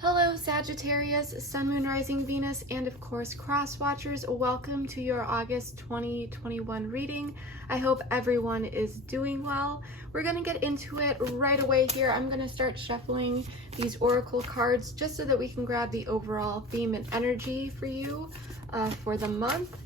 Hello Sagittarius, Sun, Moon, Rising, Venus, and of course Cross Watchers. Welcome to your August 2021 reading. I hope everyone is doing well. We're going to get into it right away here. I'm going to start shuffling these oracle cards just so that we can grab the overall theme and energy for you for the month.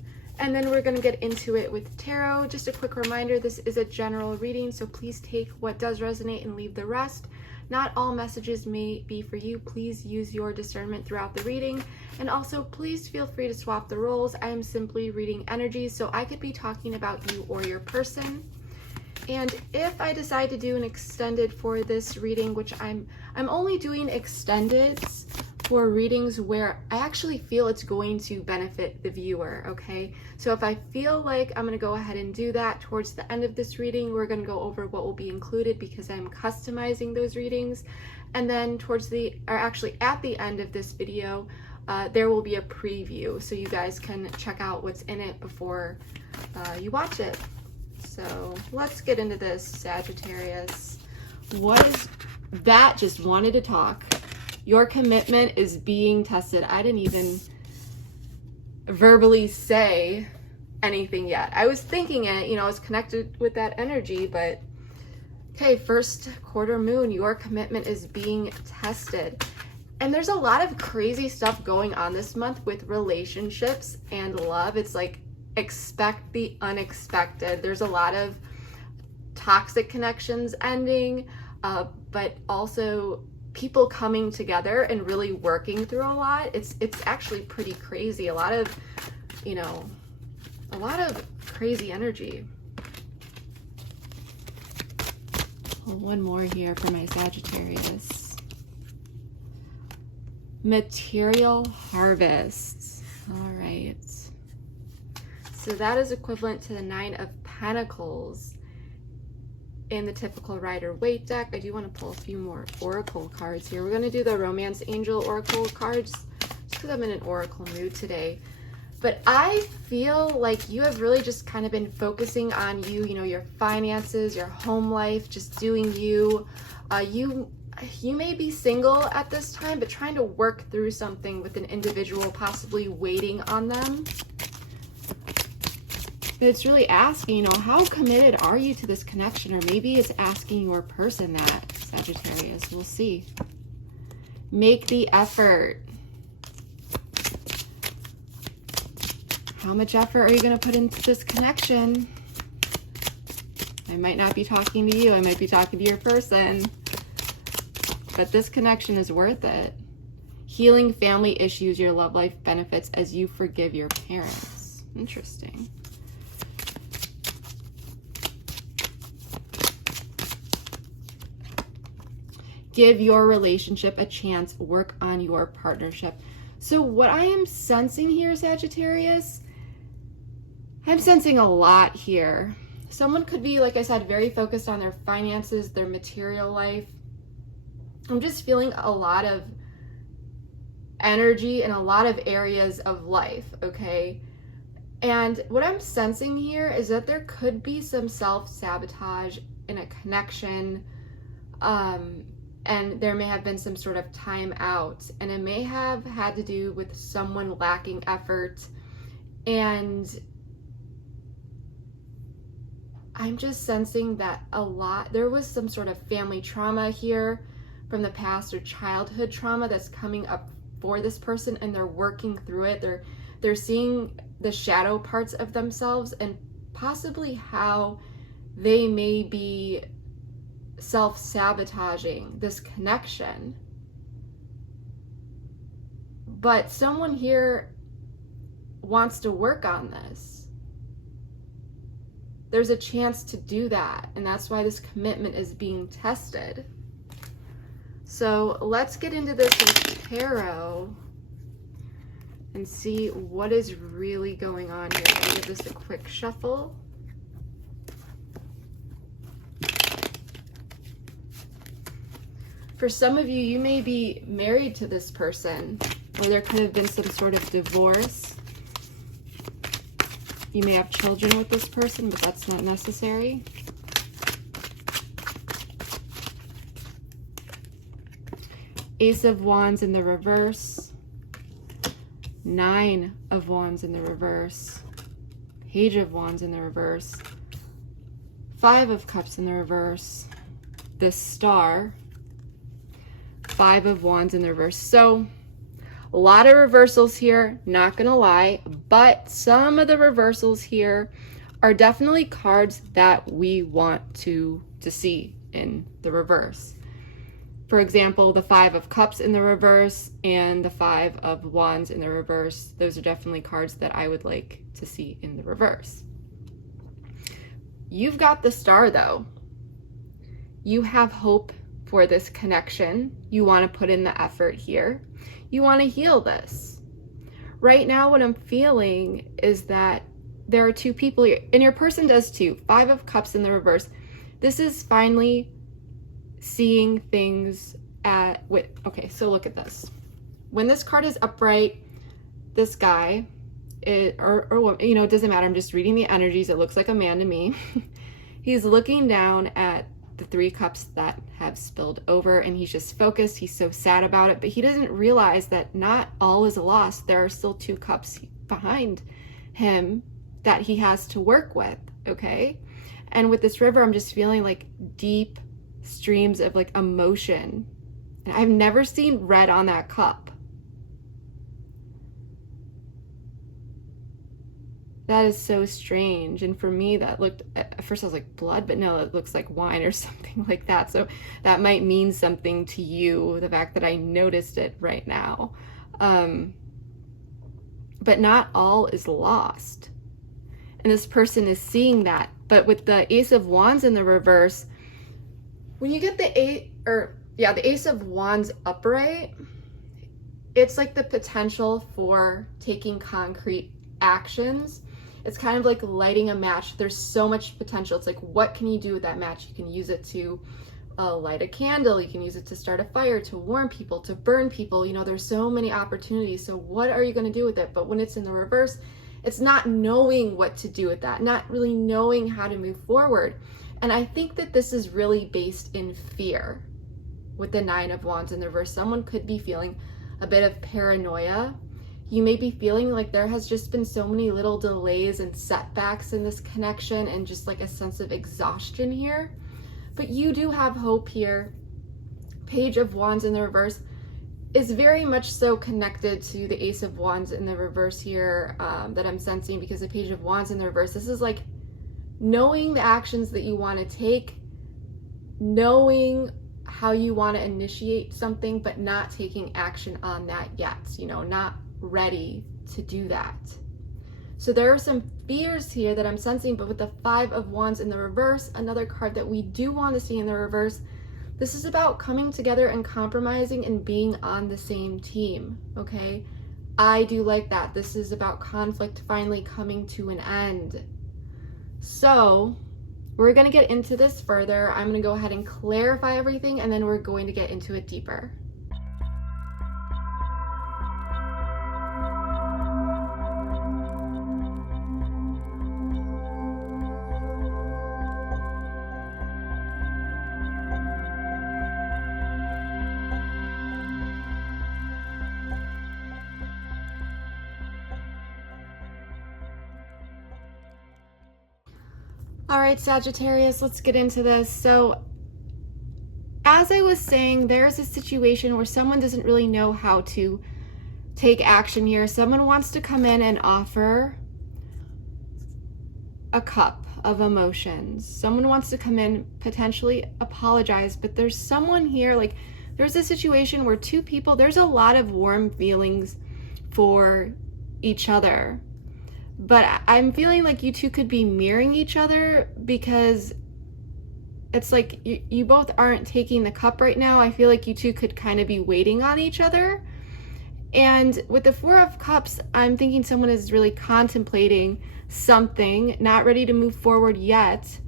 And then we're going to get into it with tarot. Just a quick reminder, this is a general reading, so please take what does resonate and leave the rest. Not all messages may be for you. Please use your discernment throughout the reading. And also, please feel free to swap the roles. I am simply reading energy, so I could be talking about you or your person. And if I decide to do an extended for this reading, which I'm only doing extendeds for readings where I actually feel it's going to benefit the viewer, okay? So if I feel like I'm going to go ahead and do that towards the end of this reading, we're going to go over what will be included because I'm customizing those readings. And then at the end of this video, there will be a preview so you guys can check out what's in it before you watch it. So let's get into this, Sagittarius. What is that? Just wanted to talk. Your commitment is being tested. I didn't even verbally say anything yet. I was thinking it, I was connected with that energy, but okay, first quarter moon, your commitment is being tested. And there's a lot of crazy stuff going on this month with relationships and love. It's like, expect the unexpected. There's a lot of toxic connections ending, but also people coming together and really working through a lot. It's actually pretty crazy. A lot of crazy energy. One more here for my Sagittarius. Material harvests. All right. So that is equivalent to the 9 of Pentacles in the typical Rider-Waite deck. I do want to pull a few more oracle cards here. We're going to do the Romance Angel oracle cards just because I'm in an oracle mood today. But I feel like you have really just kind of been focusing on you, your finances, your home life, just doing you. You may be single at this time, but trying to work through something with an individual, possibly waiting on them. But it's really asking, how committed are you to this connection? Or maybe it's asking your person that, Sagittarius. We'll see. Make the effort. How much effort are you going to put into this connection? I might not be talking to you. I might be talking to your person. But this connection is worth it. Healing family issues, your love life benefits as you forgive your parents. Interesting. Give your relationship a chance. Work on your partnership. So what I am sensing here, Sagittarius, I'm sensing a lot here. Someone could be, like I said, very focused on their finances, their material life. I'm just feeling a lot of energy in a lot of areas of life, okay? And what I'm sensing here is that there could be some self-sabotage in a connection, and there may have been some sort of time out, and it may have had to do with someone lacking effort. And I'm just sensing that there was some sort of family trauma here from the past, or childhood trauma that's coming up for this person, and they're working through it. They're seeing the shadow parts of themselves and possibly how they may be self-sabotaging this connection. But someone here wants to work on this. There's a chance to do that, and that's why this commitment is being tested. So let's get into this with tarot and see what is really going on here. I'll give this a quick shuffle. For some of you, you may be married to this person, or there could have been some sort of divorce. You may have children with this person, but that's not necessary. Ace of Wands in the reverse, 9 of Wands in the reverse, Page of Wands in the reverse, 5 of Cups in the reverse, the Star, 5 of Wands in the reverse. So a lot of reversals here, not gonna lie, but some of the reversals here are definitely cards that we want to see in the reverse. For example, the 5 of Cups in the reverse and the 5 of Wands in the reverse. Those are definitely cards that I would like to see in the reverse. You've got the Star though. You have hope for this connection. You want to put in the effort here. You want to heal this. Right now, what I'm feeling is that there are 2 people here, and your person does too. 5 of Cups in the reverse. This is finally seeing things okay, so look at this. When this card is upright, this guy, or you know, it doesn't matter. I'm just reading the energies. It looks like a man to me. He's looking down at the 3 cups that have spilled over, and he's just focused. He's so sad about it, but he doesn't realize that not all is lost. There are still 2 cups behind him that he has to work with, okay? And with this river, I'm just feeling like deep streams of like emotion. And I've never seen red on that cup. That is so strange. And for me, that looked, at first I was like blood, but no, it looks like wine or something like that. So that might mean something to you, the fact that I noticed it right now. But not all is lost. And this person is seeing that. But with the Ace of Wands in the reverse, when you get the Ace of Wands upright, it's like the potential for taking concrete actions. It's kind of like lighting a match. There's so much potential. It's like, what can you do with that match? You can use it to light a candle. You can use it to start a fire, to warm people, to burn people. You know, there's so many opportunities. So what are you going to do with it? But when it's in the reverse, it's not knowing what to do with that, not really knowing how to move forward. And I think that this is really based in fear. With the 9 of Wands in the reverse, someone could be feeling a bit of paranoia. You may be feeling like there has just been so many little delays and setbacks in this connection and just like a sense of exhaustion here. But you do have hope here. Page of Wands in the reverse is very much so connected to the Ace of Wands in the reverse here that I'm sensing, because the Page of Wands in the reverse, this is like knowing the actions that you want to take, knowing how you want to initiate something, but not taking action on that yet, you know, not ready to do that. So there are some fears here that I'm sensing, but with the 5 of Wands in the reverse, another card that we do want to see in the reverse, this is about coming together and compromising and being on the same team, okay? I do like that. This is about conflict finally coming to an end. So we're going to get into this further. I'm going to go ahead and clarify everything, and then we're going to get into it deeper. All right, Sagittarius, let's get into this. So as I was saying, there's a situation where someone doesn't really know how to take action here. Someone wants to come in and offer a cup of emotions. Someone wants to come in, potentially apologize, but there's someone here, like there's a situation where 2 people, there's a lot of warm feelings for each other. But I'm feeling like you 2 could be mirroring each other, because it's like you both aren't taking the cup right now. I feel like you 2 could kind of be waiting on each other. And with the 4 of Cups, I'm thinking someone is really contemplating something, not ready to move forward yet,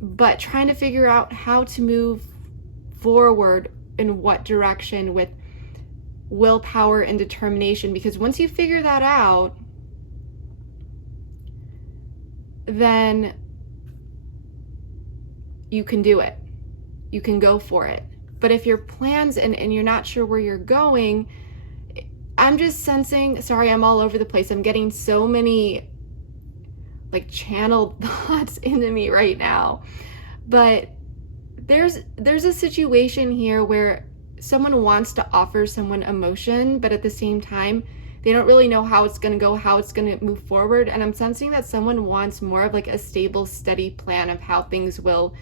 but trying to figure out how to move forward in what direction with willpower and determination. Because once you figure that out, then you can do it. You can go for it. But if your plans and you're not sure where you're going, I'm just sensing, sorry, I'm all over the place. I'm getting so many like channeled thoughts into me right now. But there's a situation here where someone wants to offer someone emotion, but at the same time, they don't really know how it's going to go, how it's going to move forward. And I'm sensing that someone wants more of like a stable, steady plan of how things will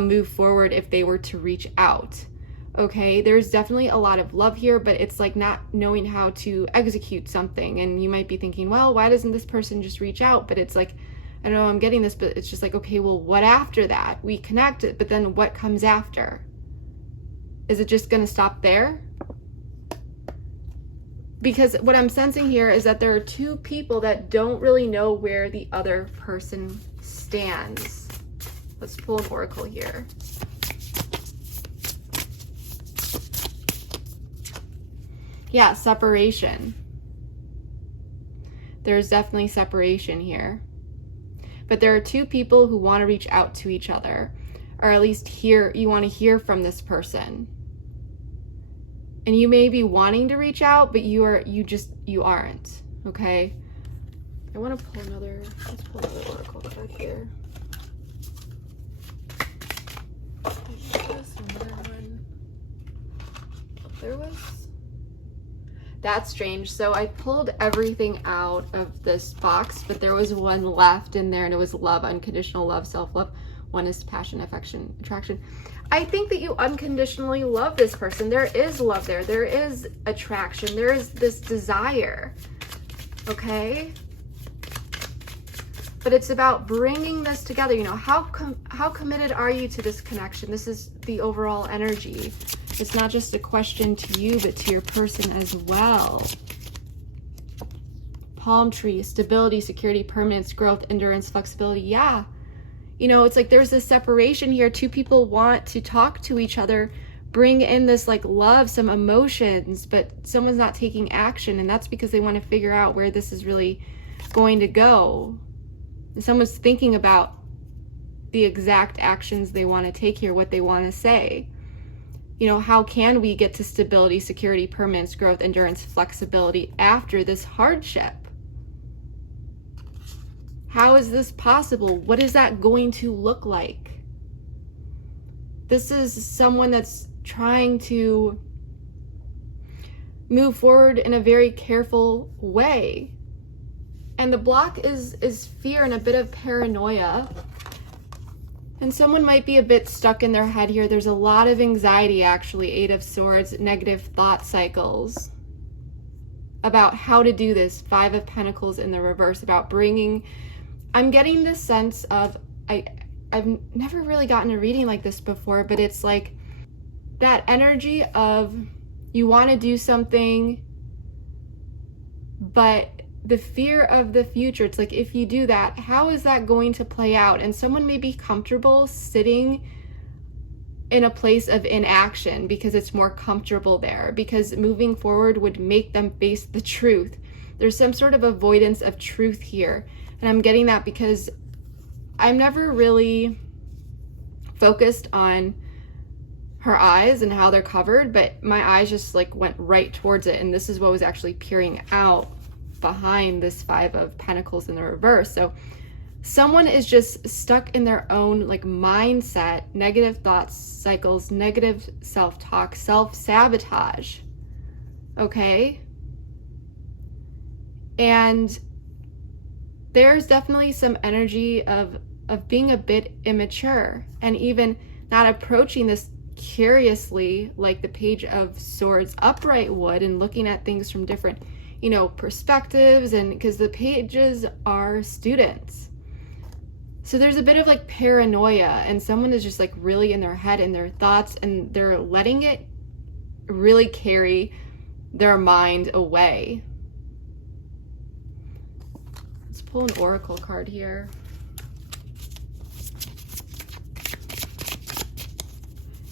move forward if they were to reach out. Okay, there's definitely a lot of love here, but it's like not knowing how to execute something. And you might be thinking, well, why doesn't this person just reach out? But it's like, I know I'm getting this, but it's just like, okay, well, what after that? We connect it, but then what comes after? Is it just going to stop there? Because what I'm sensing here is that there are two people that don't really know where the other person stands. Let's pull an oracle here. Yeah, separation. There's definitely separation here. But there are two people who want to reach out to each other, or at least you want to hear from this person. And you may be wanting to reach out, but you aren't, okay? I want to pull let's pull another oracle card here. There was, that's strange. So I pulled everything out of this box, but there was one left in there, and it was love, unconditional love, self-love. One is passion, affection, attraction. I think that you unconditionally love this person. There is love there. There is attraction. There is this desire. Okay? But it's about bringing this together. You know, how committed are you to this connection? This is the overall energy. It's not just a question to you, but to your person as well. Palm tree, stability, security, permanence, growth, endurance, flexibility. Yeah. You know, it's like there's this separation here. Two people want to talk to each other, bring in this like love, some emotions, but someone's not taking action. And that's because they want to figure out where this is really going to go. And someone's thinking about the exact actions they want to take here, what they want to say. You know, how can we get to stability, security, permanence, growth, endurance, flexibility after this hardship? How is this possible? What is that going to look like? This is someone that's trying to move forward in a very careful way. And the block is fear and a bit of paranoia. And someone might be a bit stuck in their head here. There's a lot of anxiety, actually. 8 of Swords, negative thought cycles about how to do this. 5 of Pentacles in the reverse, about bringing... I'm getting this sense of, I've never really gotten a reading like this before, but it's like that energy of you want to do something, but the fear of the future. It's like, if you do that, how is that going to play out? And someone may be comfortable sitting in a place of inaction because it's more comfortable there, because moving forward would make them face the truth. There's some sort of avoidance of truth here. And I'm getting that because I'm never really focused on her eyes and how they're covered, but my eyes just like went right towards it. And this is what was actually peering out behind this 5 of Pentacles in the reverse. So someone is just stuck in their own like mindset, negative thoughts cycles, negative self-talk, self-sabotage. Okay? And there's definitely some energy of being a bit immature and even not approaching this curiously like the Page of Swords upright would, and looking at things from different, you know, perspectives, and because the pages are students. So there's a bit of like paranoia, and someone is just like really in their head and their thoughts, and they're letting it really carry their mind away. Let's pull an oracle card here.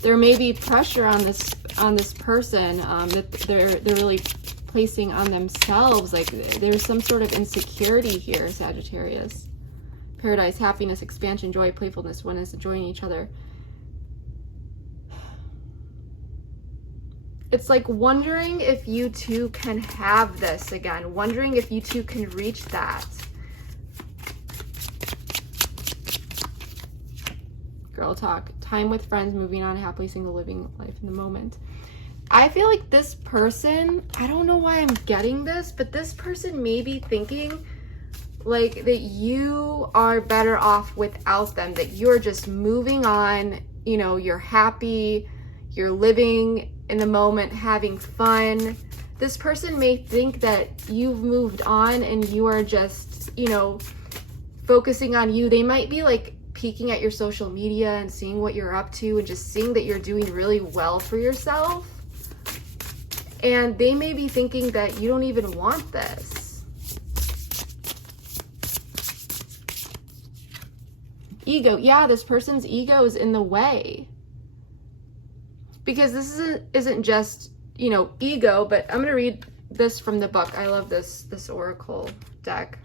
There may be pressure on this person that they're really placing on themselves. Like there's some sort of insecurity here, Sagittarius. Paradise, happiness, expansion, joy, playfulness, oneness, enjoying each other. It's like wondering if you two can have this again, wondering if you two can reach that. Girl talk, time with friends, moving on, happily single, living life in the moment. I feel like this person, I don't know why I'm getting this, but this person may be thinking like that you are better off without them, that you're just moving on, you know, you're happy, you're living in the moment, having fun. This person may think that you've moved on and you are just, you know, focusing on you. They might be like peeking at your social media and seeing what you're up to and just seeing that you're doing really well for yourself. And they may be thinking that you don't even want this. Ego. Yeah, this person's ego is in the way. Because this isn't just, you know, ego, but I'm going to read this from the book. I love this oracle deck.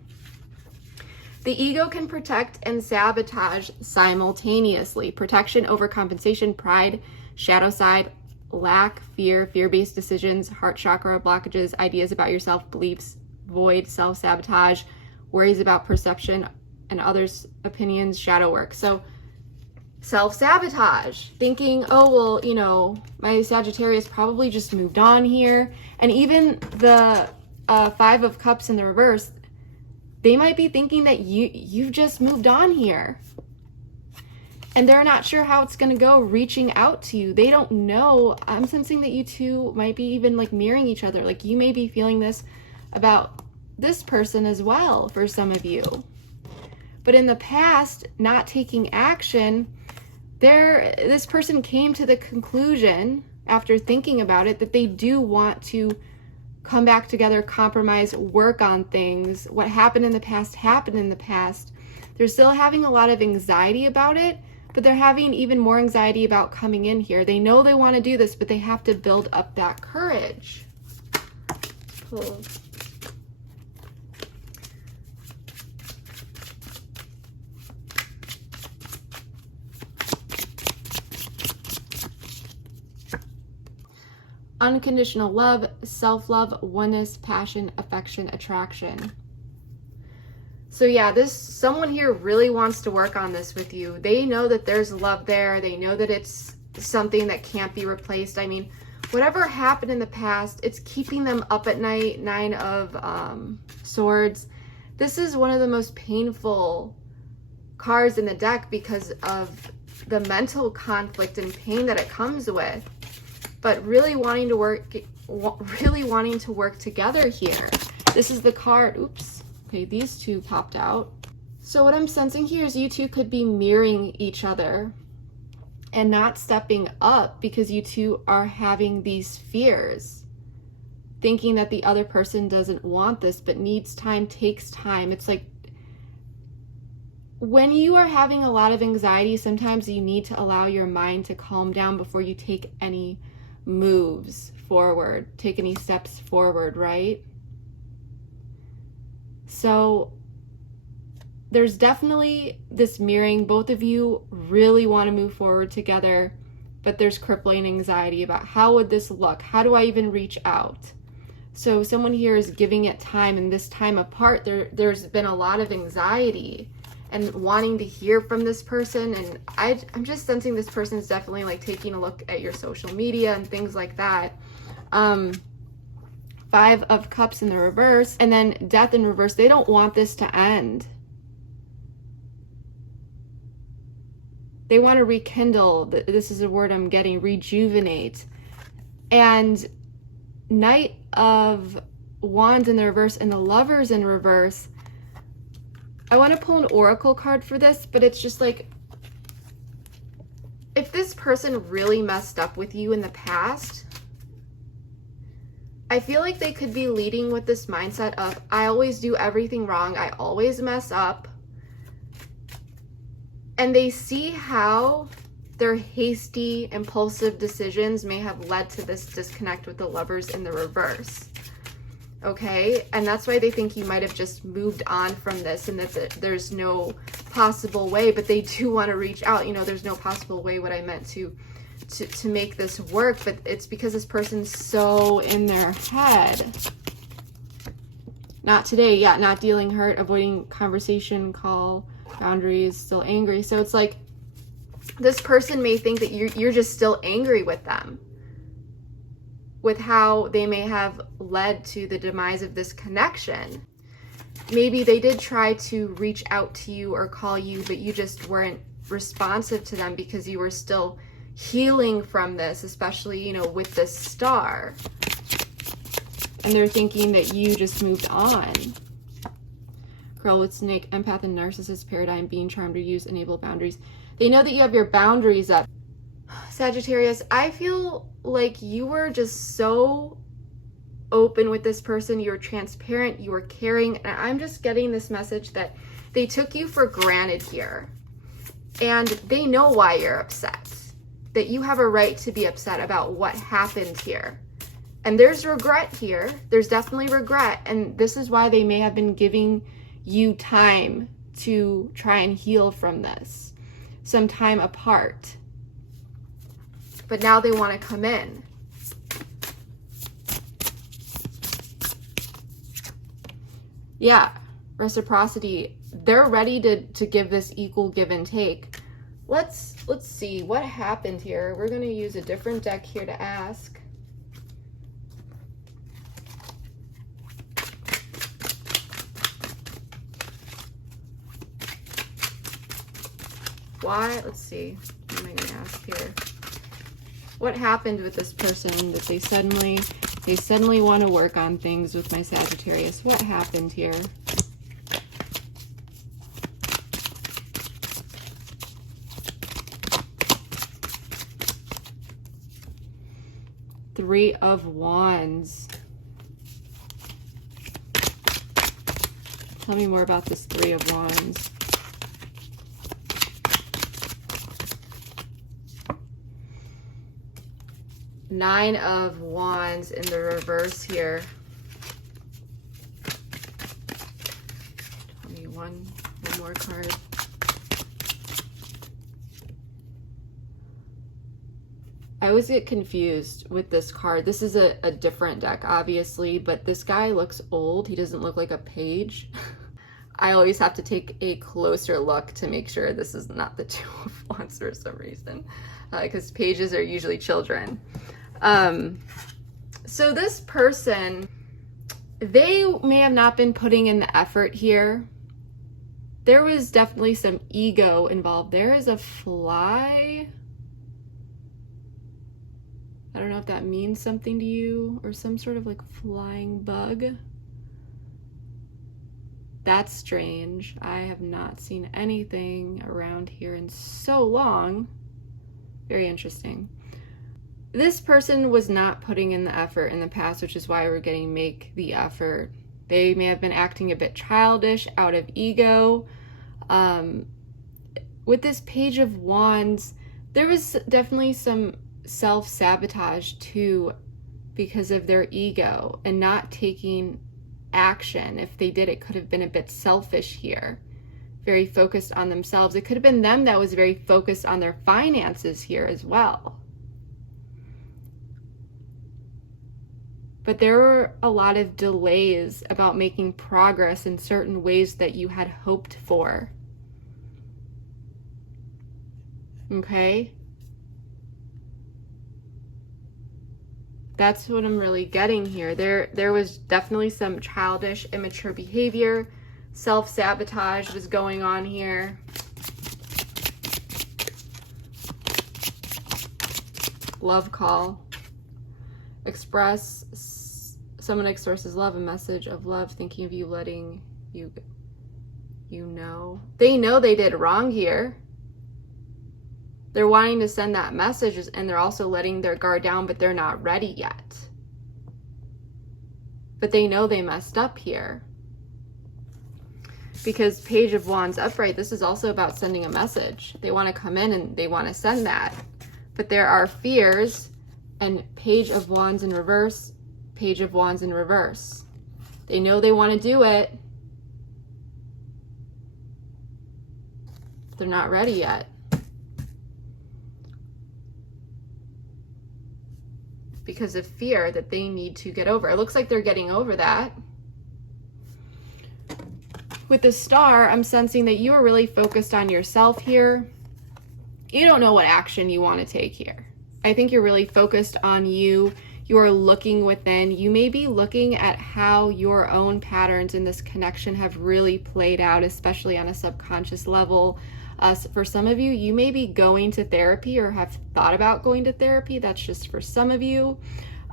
The ego can protect and sabotage simultaneously. Protection, overcompensation, pride, shadow side, lack, fear, fear-based decisions, heart chakra blockages, ideas about yourself, beliefs, void, self-sabotage, worries about perception and others' opinions, shadow work. So self-sabotage, thinking, oh, well, you know, my Sagittarius probably just moved on here. And even the Five of Cups in the reverse, they might be thinking that you've just moved on here. And they're not sure how it's going to go reaching out to you. They don't know. I'm sensing that you two might be even like mirroring each other. Like you may be feeling this about this person as well for some of you. But in the past, not taking action, this person came to the conclusion after thinking about it that they do want to come back together, compromise, work on things. What happened in the past happened in the past. They're still having a lot of anxiety about it, but they're having even more anxiety about coming in here. They know they want to do this, but they have to build up that courage. Pull. Unconditional love, self-love, oneness, passion, affection, attraction. So yeah, someone here really wants to work on this with you. They know that there's love there. They know that it's something that can't be replaced. I mean, whatever happened in the past, it's keeping them up at night. Nine of Swords. This is one of the most painful cards in the deck because of the mental conflict and pain that it comes with. But really wanting to work together here. This is the card, oops, okay, these two popped out. So what I'm sensing here is you two could be mirroring each other and not stepping up because you two are having these fears, thinking that the other person doesn't want this but needs time, takes time. It's like when you are having a lot of anxiety, sometimes you need to allow your mind to calm down before you take any moves forward, take any steps forward, right? So there's definitely this mirroring. Both of you really want to move forward together, but there's crippling anxiety about how would this look? How do I even reach out? So someone here is giving it time, and this time apart, there's been a lot of anxiety and wanting to hear from this person. And I'm just sensing this person is definitely like taking a look at your social media and things like that. Five of Cups in the reverse, and then Death in reverse. They don't want this to end. They want to rekindle. This is a word I'm getting, rejuvenate. And Knight of Wands in the reverse and the Lovers in reverse. I want to pull an oracle card for this, but it's just like, if this person really messed up with you in the past, I feel like they could be leading with this mindset of, I always do everything wrong, I always mess up. And they see how their hasty, impulsive decisions may have led to this disconnect with the Lovers in the reverse. Okay, and that's why they think you might have just moved on from this and that there's no possible way, but they do want to reach out. You know, there's no possible way, what I meant to to make this work, but it's because this person's so in their head. Not today, yeah, not dealing hurt, avoiding conversation, call, boundaries, still angry. So it's like this person may think that you're just still angry with them, with how they may have led to the demise of this connection. Maybe they did try to reach out to you or call you, but you just weren't responsive to them because you were still healing from this, especially, you know, with this star. And they're thinking that you just moved on. Girl with snake, empath and narcissist paradigm, being charmed to use, enable boundaries. They know that you have your boundaries up. Sagittarius, I feel like you were just so open with this person. You were transparent, you were caring, and I'm just getting this message that they took you for granted here. And they know why you're upset, that you have a right to be upset about what happened here. And there's regret here. There's definitely regret. And this is why they may have been giving you time to try and heal from this, some time apart. But now they want to come in. Yeah, reciprocity. They're ready to give this equal give and take. Let's see what happened here. We're going to use a different deck here to ask. Why? Let's see. What am I going to ask here? What happened with this person that they suddenly want to work on things with my Sagittarius? What happened here? Three of Wands. Tell me more about this Three of Wands. Nine of Wands in the reverse here. Tell me one more card. I always get confused with this card. This is a different deck, obviously, but this guy looks old. He doesn't look like a page. I always have to take a closer look to make sure this is not the Two of Wands for some reason, because pages are usually children. So this person, they may have not been putting in the effort here. There was definitely some ego involved. There is a fly. I don't know if that means something to you, or some sort of like flying bug. That's strange. I have not seen anything around here in so long. Very interesting. This person was not putting in the effort in the past, which is why we're getting make the effort. They may have been acting a bit childish out of ego. With this Page of Wands, there was definitely some self-sabotage too because of their ego and not taking action. If they did, it could have been a bit selfish here, very focused on themselves. It could have been them that was very focused on their finances here as well. But there were a lot of delays about making progress in certain ways that you had hoped for. Okay? That's what I'm really getting here. There was definitely some childish, immature behavior. Self-sabotage was going on here. Love call. Someone expresses love, a message of love, thinking of you, letting you know. They know they did wrong here. They're wanting to send that message, and they're also letting their guard down, but they're not ready yet. But they know they messed up here. Because Page of Wands upright, this is also about sending a message. They want to come in and they want to send that. But there are fears, and Page of Wands in reverse, Page of Wands in reverse. They know they want to do it. They're not ready yet. because of fear that they need to get over. It looks like they're getting over that. With the Star, I'm sensing that you are really focused on yourself here. You don't know what action you want to take here. I think you're really focused on you. You're looking within. You may be looking at how your own patterns in this connection have really played out, especially on a subconscious level. For some of you, you may be going to therapy or have thought about going to therapy. That's just for some of you.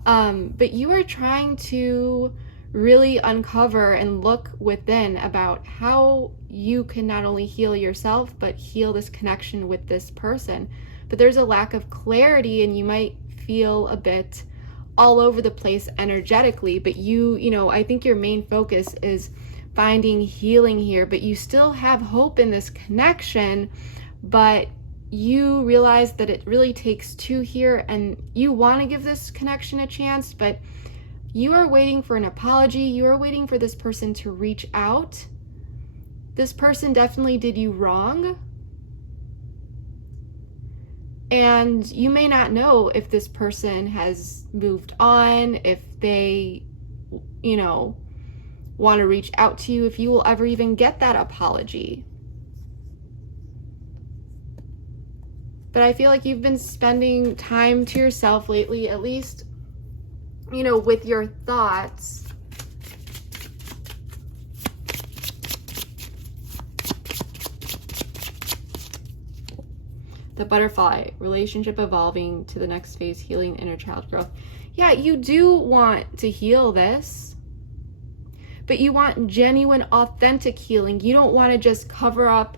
But you are trying to really uncover and look within about how you can not only heal yourself, but heal this connection with this person. But there's a lack of clarity, and you might feel a bit all over the place energetically, but you know, I think your main focus is finding healing here, but you still have hope in this connection, but you realize that it really takes two here, and you want to give this connection a chance, but you are waiting for an apology. You are waiting for this person to reach out. This person definitely did you wrong. And you may not know if this person has moved on, if they, you know, want to reach out to you, if you will ever even get that apology. But I feel like you've been spending time to yourself lately, at least, you know, with your thoughts. The Butterfly, relationship evolving to the next phase, healing inner child growth. Yeah, you do want to heal this, but you want genuine, authentic healing. You don't want to just cover up,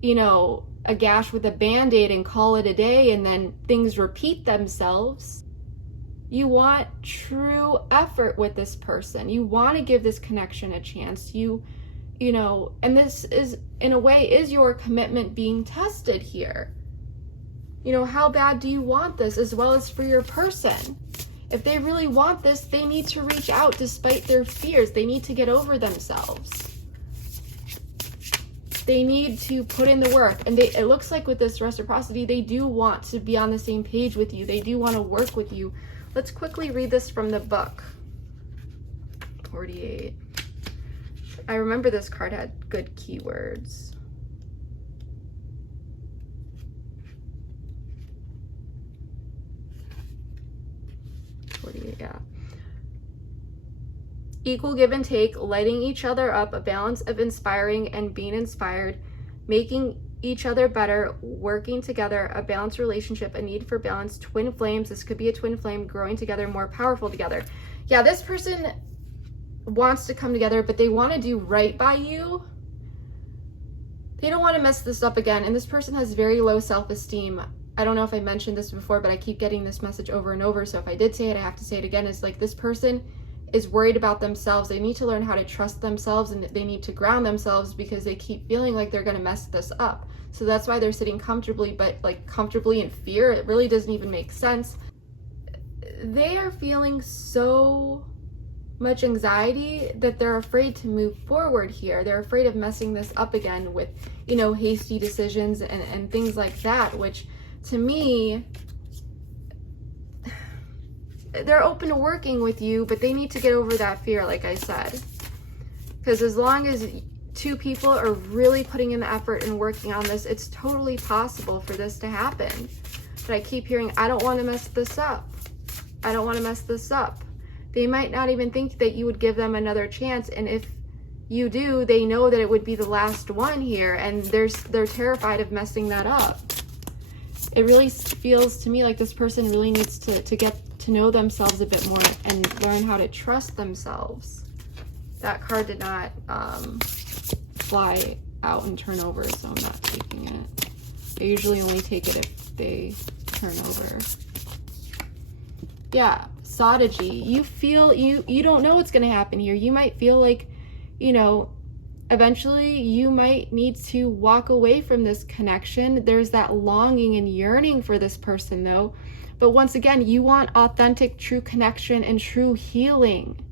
you know, a gash with a Band-Aid and call it a day and then things repeat themselves. You want true effort with this person. You want to give this connection a chance. You know, and this is, in a way, is your commitment being tested here. You know, how bad do you want this, as well as for your person? If they really want this, they need to reach out despite their fears. They need to get over themselves. They need to put in the work. And it looks like with this reciprocity, they do want to be on the same page with you. They do want to work with you. Let's quickly read this from the book. 48. I remember this card had good keywords. 48, yeah. Equal give and take, lighting each other up, a balance of inspiring and being inspired, making each other better, working together, a balanced relationship, a need for balance, twin flames. This could be a twin flame, growing together, more powerful together. Yeah, this person wants to come together, but they want to do right by you. They don't want to mess this up again. And this person has very low self-esteem. I don't know if I mentioned this before, but I keep getting this message over and over. So if I did say it, I have to say it again. It's like this person is worried about themselves. They need to learn how to trust themselves, and they need to ground themselves because they keep feeling like they're going to mess this up. So that's why they're sitting comfortably, but like comfortably in fear. It really doesn't even make sense. They are feeling so much anxiety that they're afraid to move forward here. They're afraid of messing this up again with, you know, hasty decisions and things like that, which to me, they're open to working with you, but they need to get over that fear, like I said. Because as long as two people are really putting in the effort and working on this, it's totally possible for this to happen. But I keep hearing, I don't want to mess this up. I don't want to mess this up. They might not even think that you would give them another chance, and if you do, they know that it would be the last one here, and they're terrified of messing that up. It really feels to me like this person really needs to get to know themselves a bit more and learn how to trust themselves. That card did not fly out and turn over, so I'm not taking it. I usually only take it if they turn over. Yeah, Sadaji, you feel, you don't know what's going to happen here. You might feel like, you know, eventually you might need to walk away from this connection. There's that longing and yearning for this person though. But once again, you want authentic, true connection and true healing.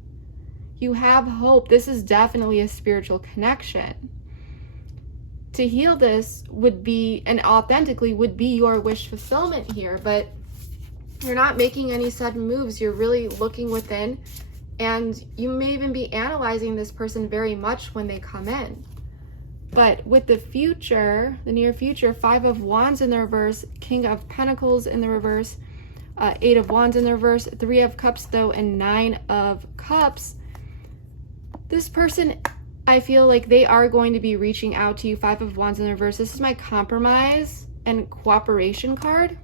You have hope. This is definitely a spiritual connection. To heal this would be, and authentically would be, your wish fulfillment here. But You're not making any sudden moves. You're really looking within, and you may even be analyzing this person very much when they come in. But with the future, the near future, 5 of Wands in the reverse, King of Pentacles in the reverse, 8 of Wands in the reverse, 3 of Cups though, and 9 of Cups, this person, I feel like they are going to be reaching out to you. 5 of Wands in the reverse. This is my compromise and cooperation card.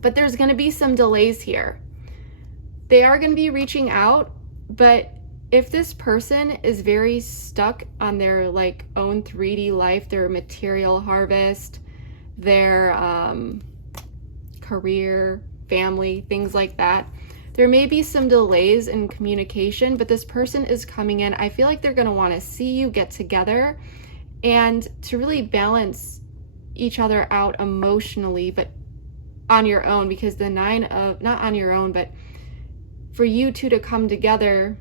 But there's going to be some delays here. They are going to be reaching out, but if this person is very stuck on their like own 3D life, their material harvest, their career, family, things like that, there may be some delays in communication, but this person is coming in. I feel like they're going to want to see you get together and to really balance each other out emotionally, but on your own, because the 9 of, not on your own, but for you two to come together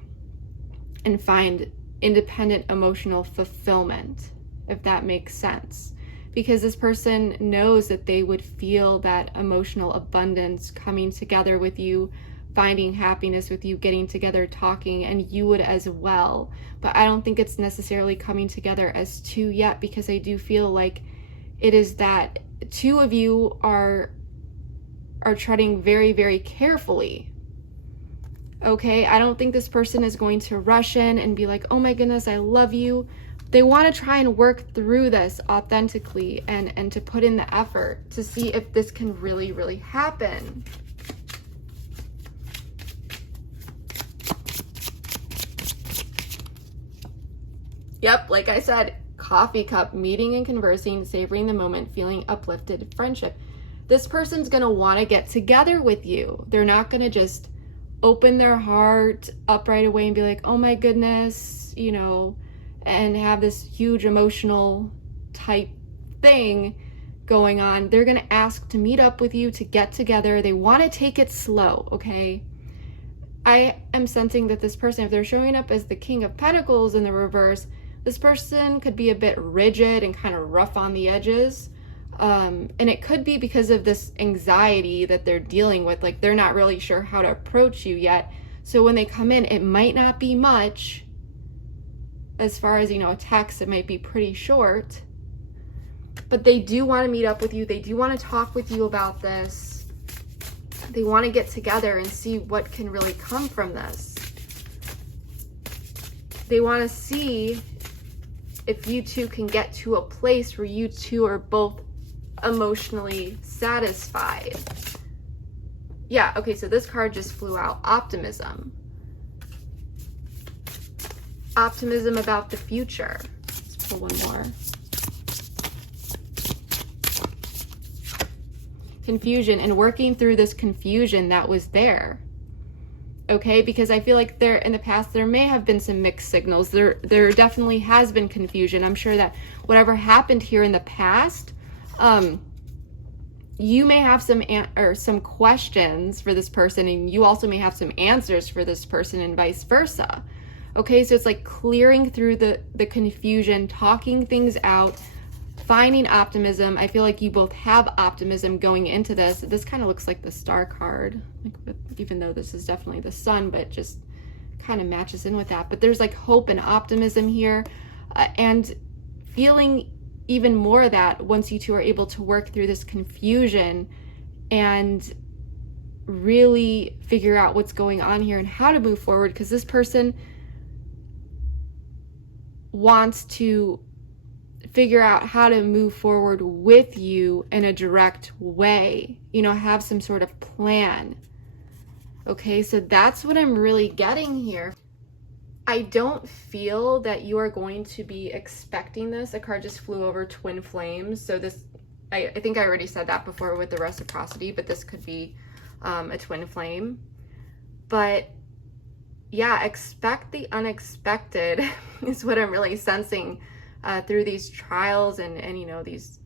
and find independent emotional fulfillment, if that makes sense. Because this person knows that they would feel that emotional abundance coming together with you, finding happiness with you, getting together, talking, and you would as well. But I don't think it's necessarily coming together as two yet, because I do feel like it is that 2 of you are treading very, very carefully. Okay, I don't think this person is going to rush in and be like, oh my goodness, I love you. They want to try and work through this authentically and to put in the effort to see if this can really, really happen. Yep, like I said, coffee cup, meeting and conversing, savoring the moment, feeling uplifted, friendship. This person's going to want to get together with you. They're not going to just open their heart up right away and be like, oh my goodness, you know, and have this huge emotional type thing going on. They're going to ask to meet up with you, to get together. They want to take it slow, okay? I am sensing that this person, if they're showing up as the King of Pentacles in the reverse, this person could be a bit rigid and kind of rough on the edges. And it could be because of this anxiety that they're dealing with. Like, they're not really sure how to approach you yet. So when they come in, it might not be much. As far as, you know, a text, it might be pretty short. But they do want to meet up with you. They do want to talk with you about this. They want to get together and see what can really come from this. They want to see if you two can get to a place where you two are both emotionally satisfied. Yeah, okay, so this card just flew out. Optimism. Optimism about the future. Let's pull one more. Confusion, and working through this confusion that was there. Okay, because I feel like there in the past there may have been some mixed signals. There definitely has been confusion. I'm sure that whatever happened here in the past, you may have some questions for this person, and you also may have some answers for this person, and vice versa. Okay, so it's like clearing through the confusion, talking things out, finding optimism. I feel like you both have optimism going into this. This kind of looks like the Star card, like, even though this is definitely the Sun, but just kind of matches in with that. But there's like hope and optimism here, and feeling even more of that once you two are able to work through this confusion and really figure out what's going on here and how to move forward, because this person wants to figure out how to move forward with you in a direct way, you know, have some sort of plan. Okay, so that's what I'm really getting here. I don't feel that you are going to be expecting this. A card just flew over, twin flames. So this, I think I already said that before with the reciprocity, but this could be a twin flame. But yeah, expect the unexpected is what I'm really sensing through these trials and you know, these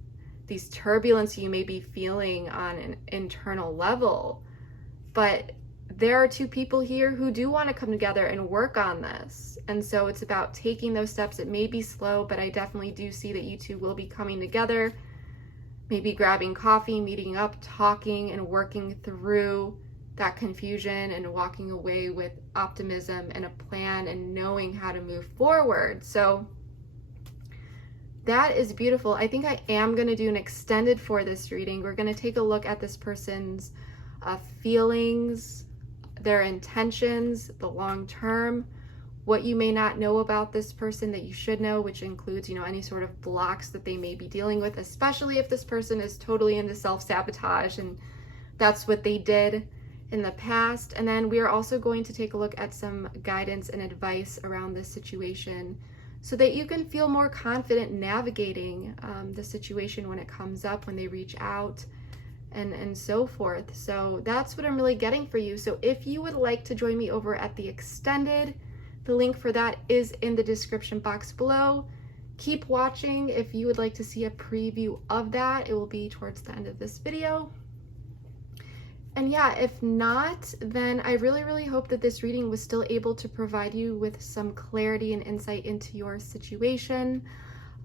turbulence you may be feeling on an internal level. But there are 2 people here who do want to come together and work on this. And so it's about taking those steps. It may be slow, but I definitely do see that you two will be coming together. maybe grabbing coffee, meeting up, talking, and working through that confusion and walking away with optimism and a plan and knowing how to move forward. So that is beautiful. I think I am going to do an extended for this reading. We're going to take a look at this person's feelings, their intentions, the long term, what you may not know about this person that you should know, which includes, any sort of blocks that they may be dealing with, especially if this person is totally into self-sabotage and that's what they did in the past. And then we are also going to take a look at some guidance and advice around this situation so that you can feel more confident navigating the situation when it comes up, when they reach out, and so forth. So that's what I'm really getting for you. So if you would like to join me over at the extended, the link for that is in the description box below. Keep watching if you would like to see a preview of that. It will be towards the end of this video. And yeah, if not, then I really hope that this reading was still able to provide you with some clarity and insight into your situation.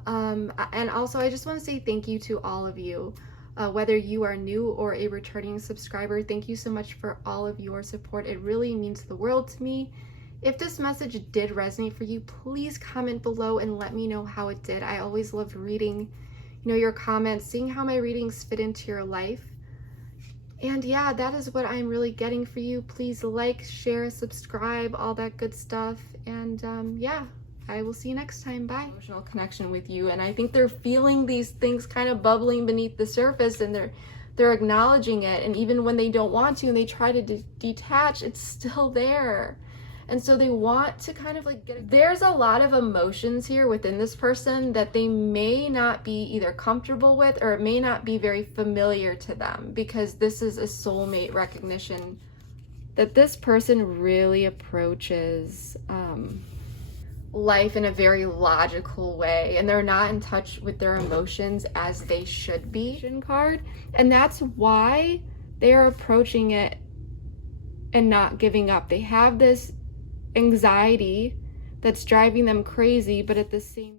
And also, I just want to say thank you to all of you. Whether you are new or a returning subscriber, thank you so much for all of your support. It really means the world to me. If this message did resonate for you, please comment below and let me know how it did. I always loved reading, your comments, seeing how my readings fit into your life. And yeah, that is what I'm really getting for you. Please like, share, subscribe, all that good stuff. And yeah, I will see you next time. Bye. Emotional connection with you. And I think they're feeling these things kind of bubbling beneath the surface, and they're acknowledging it. And even when they don't want to and they try to detach, it's still there. And so they want to kind of like there's a lot of emotions here within this person that they may not be either comfortable with, or it may not be very familiar to them, because this is a soulmate recognition that this person really approaches life in a very logical way, and they're not in touch with their emotions as they should be. Card, and that's why they are approaching it and not giving up. They have this anxiety that's driving them crazy, but at the same